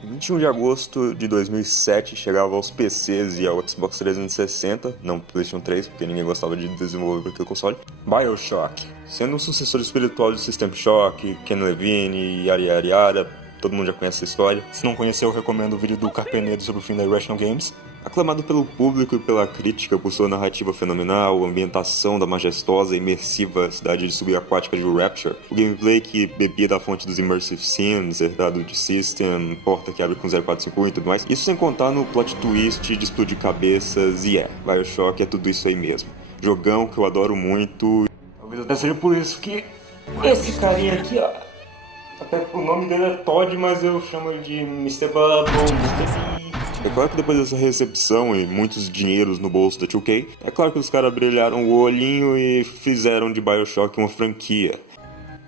Em 21 de agosto de 2007 chegava aos PCs e ao Xbox 360, não PlayStation 3, porque ninguém gostava de desenvolver para aquele console, BioShock. Sendo um sucessor espiritual de System Shock, Ken Levine, yara yara yara, todo mundo já conhece essa história. Se não conheceu, eu recomendo o vídeo do Carpenedo sobre o fim da Irrational Games. Aclamado pelo público e pela crítica por sua narrativa fenomenal, a ambientação da majestosa e imersiva cidade subaquática de Rapture, o gameplay que bebia da fonte dos Immersive Sims, herdado de System, porta que abre com 045 e tudo mais, isso sem contar no plot twist de explodir cabeças, e BioShock é tudo isso aí mesmo. Jogão que eu adoro muito. Talvez até seja por isso que esse carinha aqui, ó, até o nome dele é Todd, mas eu chamo ele de Mr. Bubble, Mr. B. É claro que depois dessa recepção e muitos dinheiros no bolso da 2K, é claro que os caras brilharam o olhinho e fizeram de BioShock uma franquia.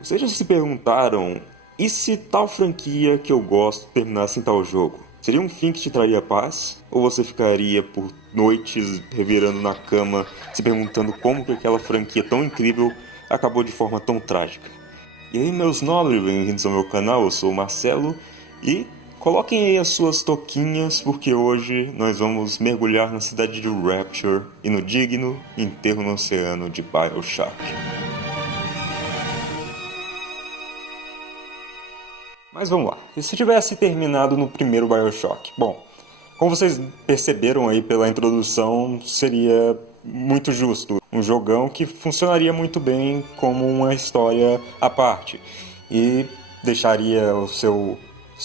Vocês já se perguntaram, e se tal franquia que eu gosto terminasse em tal jogo? Seria um fim que te traria paz? Ou você ficaria por noites revirando na cama, se perguntando como que aquela franquia tão incrível acabou de forma tão trágica? E aí, meus nobres, bem-vindos ao meu canal, eu sou o Marcelo, e coloquem aí as suas toquinhas, porque hoje nós vamos mergulhar na cidade de Rapture e no digno enterro no oceano de BioShock. Mas vamos lá, e se tivesse terminado no primeiro BioShock? Bom, como vocês perceberam aí pela introdução, seria muito justo. Um jogão que funcionaria muito bem como uma história à parte e deixaria o seu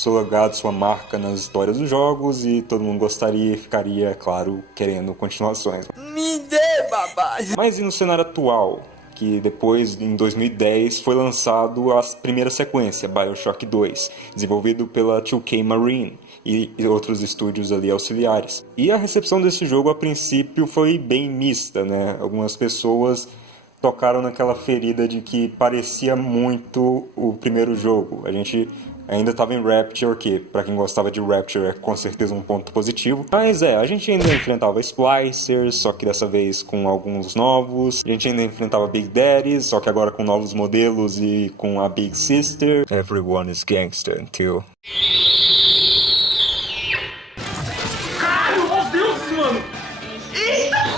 legado, sua marca nas histórias dos jogos, e todo mundo gostaria e ficaria, claro, querendo continuações. Me dê, babá! Mas e no cenário atual, que depois, em 2010, foi lançado a primeira sequência, BioShock 2, desenvolvido pela 2K Marine e outros estúdios ali auxiliares. E a recepção desse jogo, a princípio, foi bem mista, né? Algumas pessoas tocaram naquela ferida de que parecia muito o primeiro jogo. A gente ainda estava em Rapture, que pra quem gostava de Rapture é com certeza um ponto positivo. Mas a gente ainda enfrentava Splicers, só que dessa vez com alguns novos. A gente ainda enfrentava Big Daddies, só que agora com novos modelos e com a Big Sister. Everyone is gangster until... Caralho, os deuses, mano! Eita!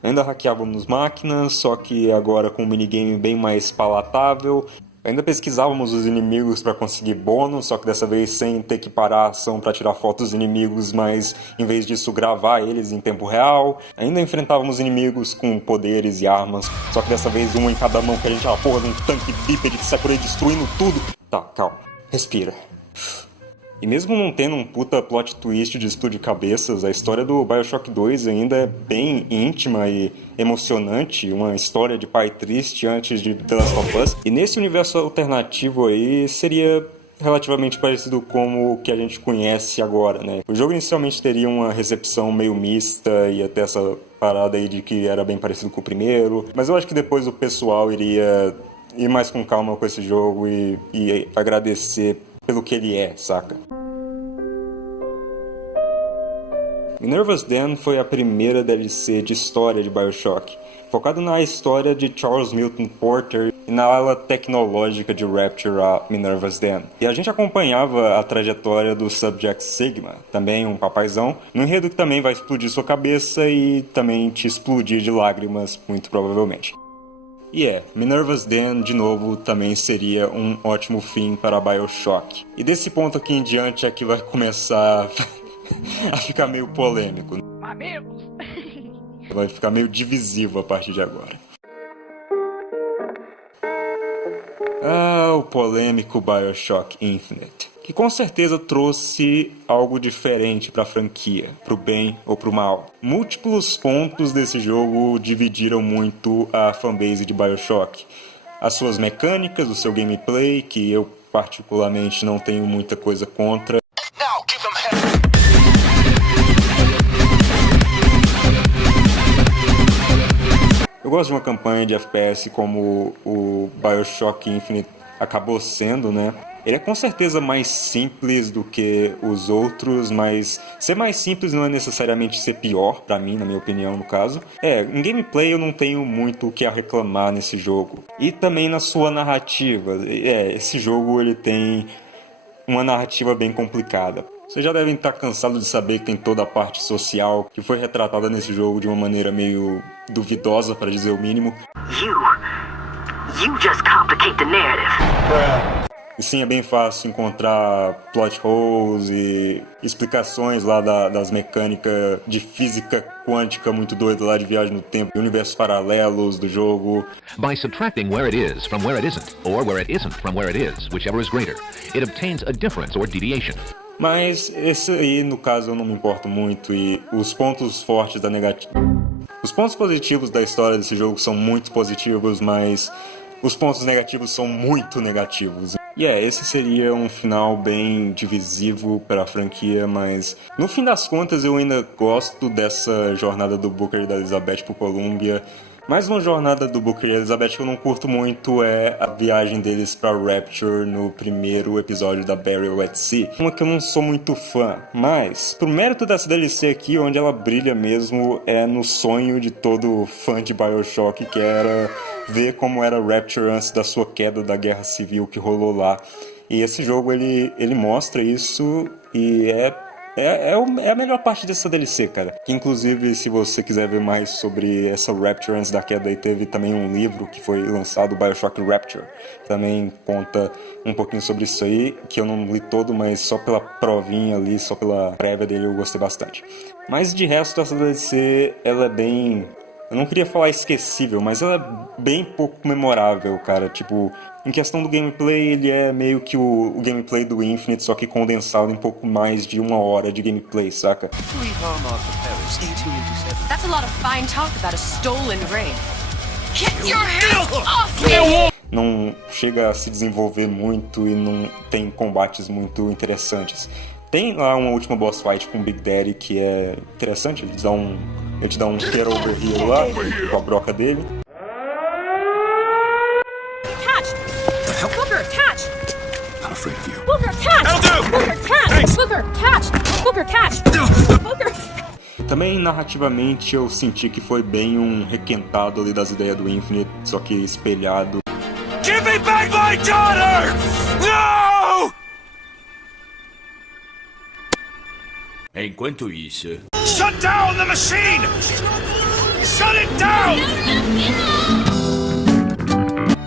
Ainda hackeávamos máquinas, só que agora com um minigame bem mais palatável. Ainda pesquisávamos os inimigos para conseguir bônus, só que dessa vez sem ter que parar a ação para tirar fotos dos inimigos, mas em vez disso gravar eles em tempo real. Ainda enfrentávamos inimigos com poderes e armas, só que dessa vez um em cada mão, que a gente é uma porra de um tanque bípede que sai por aí destruindo tudo. Tá, calma, respira. E mesmo não tendo um puta plot twist de estúdio cabeças, a história do BioShock 2 ainda é bem íntima e emocionante, uma história de pai triste antes de The Last of Us. E nesse universo alternativo aí, seria relativamente parecido com o que a gente conhece agora, né? O jogo inicialmente teria uma recepção meio mista e até essa parada aí de que era bem parecido com o primeiro, mas eu acho que depois o pessoal iria ir mais com calma com esse jogo e agradecer pelo que ele é, saca? Minerva's Den foi a primeira DLC de história de BioShock, focado na história de Charles Milton Porter e na ala tecnológica de Rapture, a Minerva's Den. E a gente acompanhava a trajetória do Subject Sigma, também um papaizão, num enredo que também vai explodir sua cabeça e também te explodir de lágrimas, muito provavelmente. E Minerva's Den, de novo, também seria um ótimo fim para BioShock. E desse ponto aqui em diante aqui vai começar a ficar meio polêmico. Amigos! Vai ficar meio divisivo a partir de agora. O polêmico BioShock Infinite, que com certeza trouxe algo diferente para a franquia, pro bem ou pro mal. Múltiplos pontos desse jogo dividiram muito a fanbase de BioShock. As suas mecânicas, o seu gameplay, que eu particularmente não tenho muita coisa contra. Eu gosto de uma campanha de FPS como o BioShock Infinite acabou sendo, né? Ele é com certeza mais simples do que os outros, mas ser mais simples não é necessariamente ser pior, pra mim, na minha opinião, no caso. Em gameplay eu não tenho muito o que a reclamar nesse jogo. E também na sua narrativa. Esse jogo ele tem uma narrativa bem complicada. Vocês já devem estar cansados de saber que tem toda a parte social que foi retratada nesse jogo de uma maneira meio duvidosa, para dizer o mínimo. You just complicate the narrative. E sim, é bem fácil encontrar plot holes e explicações lá das mecânicas de física quântica muito doida lá de viagem no tempo e universos paralelos do jogo. By subtracting where it is from where it isn't, or where it isn't from where it is, whichever is greater, it obtains a difference or deviation. Mas esse aí, no caso, eu não me importo muito e os pontos fortes da negativa... Os pontos positivos da história desse jogo são muito positivos, mas os pontos negativos são muito negativos. E esse seria um final bem divisivo para a franquia, mas no fim das contas eu ainda gosto dessa jornada do Booker e da Elizabeth por Columbia. Mais uma jornada do Booker e Elizabeth que eu não curto muito é a viagem deles para Rapture no primeiro episódio da Burial at Sea. Uma que eu não sou muito fã, mas pro mérito dessa DLC aqui, onde ela brilha mesmo é no sonho de todo fã de BioShock, que era ver como era Rapture antes da sua queda da guerra civil que rolou lá. E esse jogo ele mostra isso e é a melhor parte dessa DLC, cara. Que, inclusive, se você quiser ver mais sobre essa Rapture antes da queda, aí teve também um livro que foi lançado, BioShock Rapture. Também conta um pouquinho sobre isso aí, que eu não li todo, mas só pela provinha ali, só pela prévia dele eu gostei bastante. Mas de resto, essa DLC, ela é bem... Eu não queria falar esquecível, mas ela é bem pouco memorável, cara. Tipo, em questão do gameplay, ele é meio que o gameplay do Infinite, só que condensado em pouco mais de 1 hora de gameplay, saca? That's a lot of fine talk about a stolen ring. Get your hands off me! Não chega a se desenvolver muito e não tem combates muito interessantes. Tem lá uma última boss fight com o Big Daddy que é interessante, ele te dá um get over here lá, com a broca dele. Catch! Booker, catch! Not afraid of you. Booker, catch! That'll do! Booker, catch! Thanks. Booker, catch! Booker, catch! Booker! Também, narrativamente, eu senti que foi bem um requentado ali das ideias do Infinite, só que espelhado. Give me back my daughter! No! Enquanto isso... Shut down the machine! Shut it down!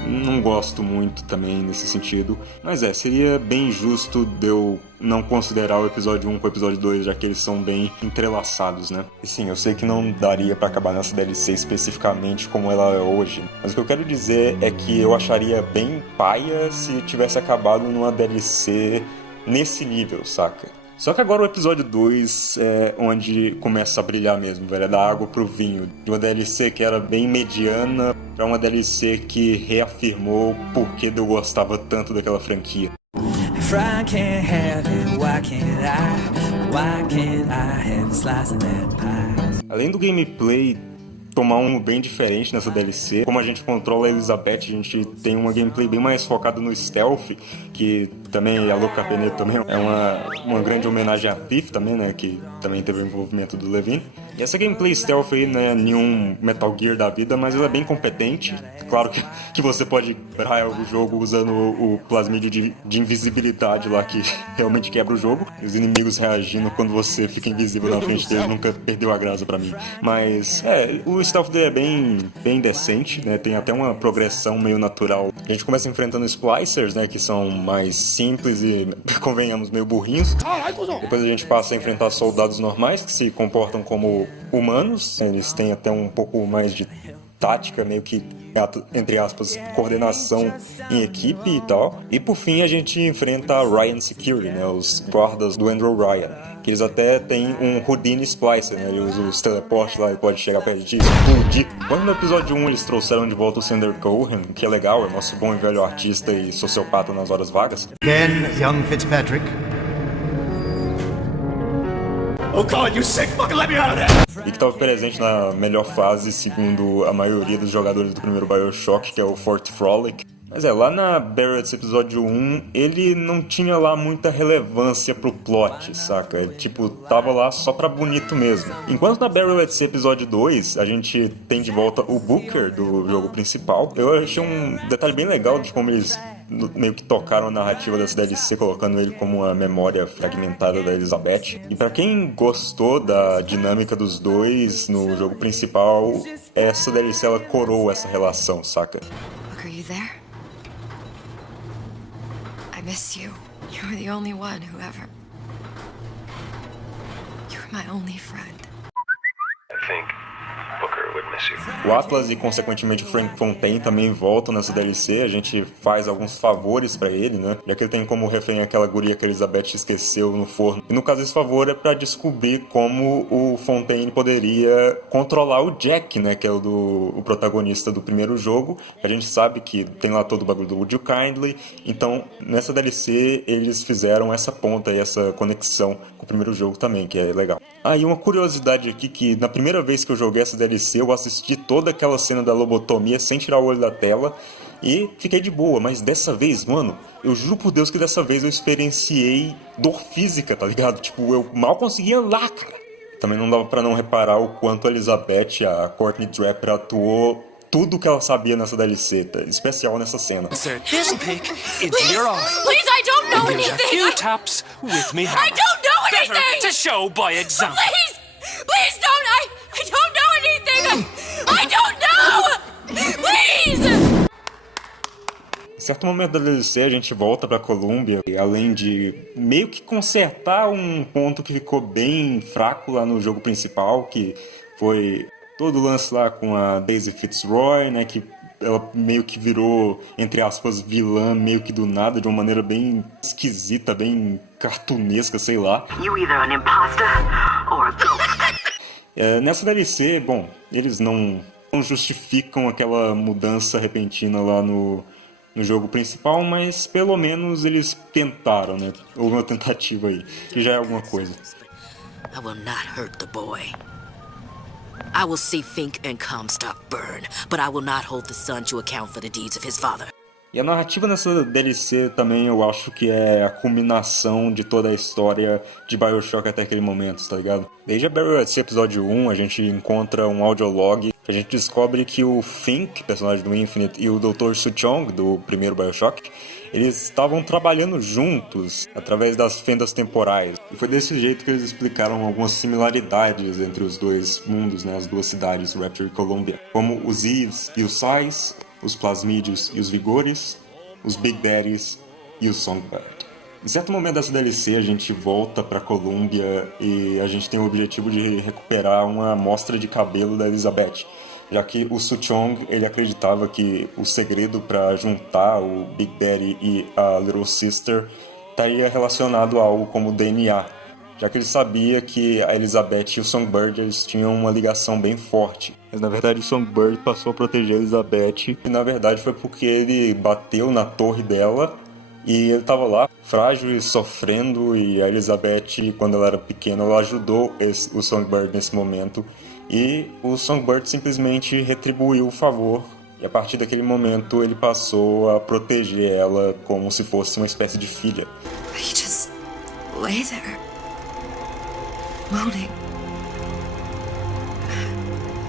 Não gosto muito também nesse sentido, mas seria bem justo de eu não considerar o episódio 1 com o episódio 2, já que eles são bem entrelaçados, né? E sim, eu sei que não daria pra acabar nessa DLC especificamente como ela é hoje, mas o que eu quero dizer é que eu acharia bem paia se tivesse acabado numa DLC nesse nível, saca? Só que agora o episódio 2 é onde começa a brilhar mesmo, velho. É da água pro vinho. De uma DLC que era bem mediana pra uma DLC que reafirmou o porquê de eu gostava tanto daquela franquia. If I can't have it, why can't I? Why can't I have a slice of that pie? Além do gameplay tomar um bem diferente nessa DLC, como a gente controla a Elizabeth, a gente tem uma gameplay bem mais focada no stealth, que também a Luca Penedo também é uma grande homenagem a Thief também, né, que também teve o envolvimento do Levine. E essa gameplay stealth aí não é nenhum Metal Gear da vida, mas ela é bem competente. Claro que você pode quebrar o jogo usando o plasmídio de invisibilidade lá, que realmente quebra o jogo. Os inimigos reagindo quando você fica invisível na frente deles nunca perdeu a graça pra mim. Mas, o stealth dele é bem decente, né? Tem até uma progressão meio natural. A gente começa enfrentando splicers, né? Que são mais simples e, convenhamos, meio burrinhos. Depois a gente passa a enfrentar soldados normais, que se comportam como humanos. Eles têm até um pouco mais de tática, meio que, entre aspas, coordenação em equipe e tal. E por fim a gente enfrenta a Ryan Security, né? Os guardas do Andrew Ryan. Que eles até têm um Houdini Splicer, né? Ele usa os teleportes lá e pode chegar perto de ti e explodir. Quando no episódio 1 eles trouxeram de volta o Sander Cohen, que é legal, é nosso bom e velho artista e sociopata nas horas vagas. Again, young Fitzpatrick. Oh God, you sick fucking let me out of there! E que estava presente na melhor fase, segundo a maioria dos jogadores do primeiro BioShock, que é o Fort Frolic. Mas lá na Barretts episódio 1, ele não tinha lá muita relevância pro plot, saca? Ele, tipo, tava lá só pra bonito mesmo. Enquanto na Barretts episódio 2, a gente tem de volta o Booker do jogo principal. Eu achei um detalhe bem legal de como eles meio que tocaram a narrativa dessa DLC, colocando ele como uma memória fragmentada da Elizabeth. E pra quem gostou da dinâmica dos dois no jogo principal, essa DLC ela coroa essa relação, saca? Look, are you there? I miss you. You were the only one who ever... You were my only friend. I think Booker would miss you. O Atlas e, consequentemente, o Frank Fontaine também voltam nessa DLC. A gente faz alguns favores pra ele, né? Já que ele tem como refém aquela guria que a Elizabeth esqueceu no forno. E, no caso, esse favor é pra descobrir como o Fontaine poderia controlar o Jack, né? Que é o protagonista do primeiro jogo. A gente sabe que tem lá todo o bagulho do Would You Kindly. Então, nessa DLC, eles fizeram essa ponta e essa conexão com o primeiro jogo também, que é legal. E uma curiosidade aqui, que na primeira vez que eu joguei essa DLC, eu assisti toda aquela cena da lobotomia sem tirar o olho da tela e fiquei de boa, mas dessa vez, mano, eu juro por Deus que dessa vez eu experienciei dor física, tá ligado? Tipo, eu mal conseguia andar, cara. Também não dava pra não reparar o quanto a Elizabeth, a Courtney Trapper, atuou tudo que ela sabia nessa DLC, tá? Especial nessa cena. Insert this pick into your arm. Please, I don't know Give a anything! few taps with me I hammer. don't know Better anything! to show by example. Please! Please don't! I don't know anything! I don't know! Please! Em certo momento da DLC, a gente volta pra Colômbia, e além de meio que consertar um ponto que ficou bem fraco lá no jogo principal, que foi todo o lance lá com a Daisy Fitzroy, né, que ela meio que virou, entre aspas, vilã meio que do nada, de uma maneira bem esquisita, bem cartunesca, sei lá. You either an imposter or a ghost. Nessa DLC, bom, eles não justificam aquela mudança repentina lá no jogo principal, mas pelo menos eles tentaram, né? Houve uma tentativa aí, que já é alguma coisa. I will not hurt the boy. I will see Fink and Comstock burn, but I will not hold the son to account for the deeds of his father. E a narrativa nessa DLC também eu acho que é a culminação de toda a história de BioShock até aquele momento, tá ligado? Desde a Barretts episódio 1 a gente encontra um audiolog que a gente descobre que o Fink, personagem do Infinite, e o Dr. Suchong, do primeiro BioShock, eles estavam trabalhando juntos através das fendas temporais. E foi desse jeito que eles explicaram algumas similaridades entre os dois mundos, né, as duas cidades, Rapture e Columbia. Como os Eves e os Sais, os Plasmídeos e os Vigores, os Big Daddies e o Songbird. Em certo momento dessa DLC a gente volta pra Columbia e a gente tem o objetivo de recuperar uma amostra de cabelo da Elizabeth, já que o Suchong ele acreditava que o segredo para juntar o Big Daddy e a Little Sister estaria relacionado a algo como DNA, já que ele sabia que a Elizabeth e o Songbird eles tinham uma ligação bem forte. Mas na verdade o Songbird passou a proteger a Elizabeth e na verdade foi porque ele bateu na torre dela e ele estava lá frágil e sofrendo, e a Elizabeth, quando ela era pequena, ela ajudou o Songbird nesse momento. E o Songbird simplesmente retribuiu o favor. E a partir daquele momento ele passou a proteger ela como se fosse uma espécie de filha. He just lay there, moaning.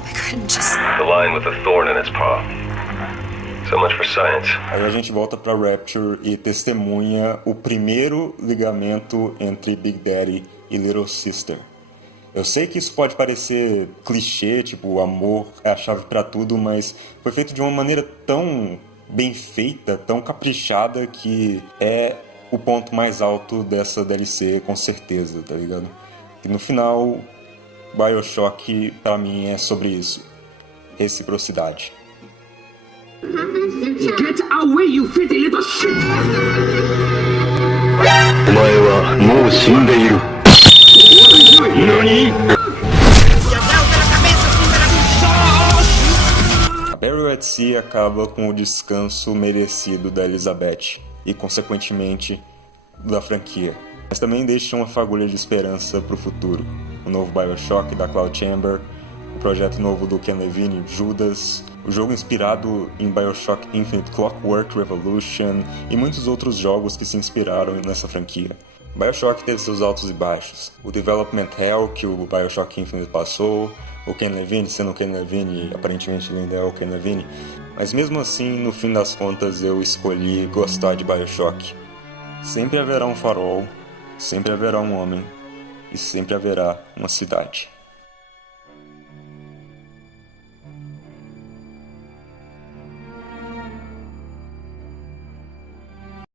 I couldn't just... The lion with a thorn in its paw. So much for science. Aí a gente volta pra Rapture e testemunha o primeiro ligamento entre Big Daddy e Little Sister. Eu sei que isso pode parecer clichê, tipo, o amor é a chave pra tudo, mas foi feito de uma maneira tão bem feita, tão caprichada, que é o ponto mais alto dessa DLC, com certeza, tá ligado? E no final, BioShock, pra mim, é sobre isso. Reciprocidade. Get away, you filthy little shit! A Barretts acaba com o descanso merecido da Elizabeth e, consequentemente, da franquia. Mas também deixa uma fagulha de esperança pro futuro. O novo BioShock da Cloud Chamber, o projeto novo do Ken Levine, Judas, O jogo inspirado em BioShock Infinite Clockwork Revolution e muitos outros jogos que se inspiraram nessa franquia. BioShock teve seus altos e baixos. O Development Hell que o BioShock Infinite passou, o Ken Levine sendo o Ken Levine e aparentemente ele ainda é o Ken Levine. Mas mesmo assim, no fim das contas, eu escolhi gostar de BioShock. Sempre haverá um farol, sempre haverá um homem e sempre haverá uma cidade.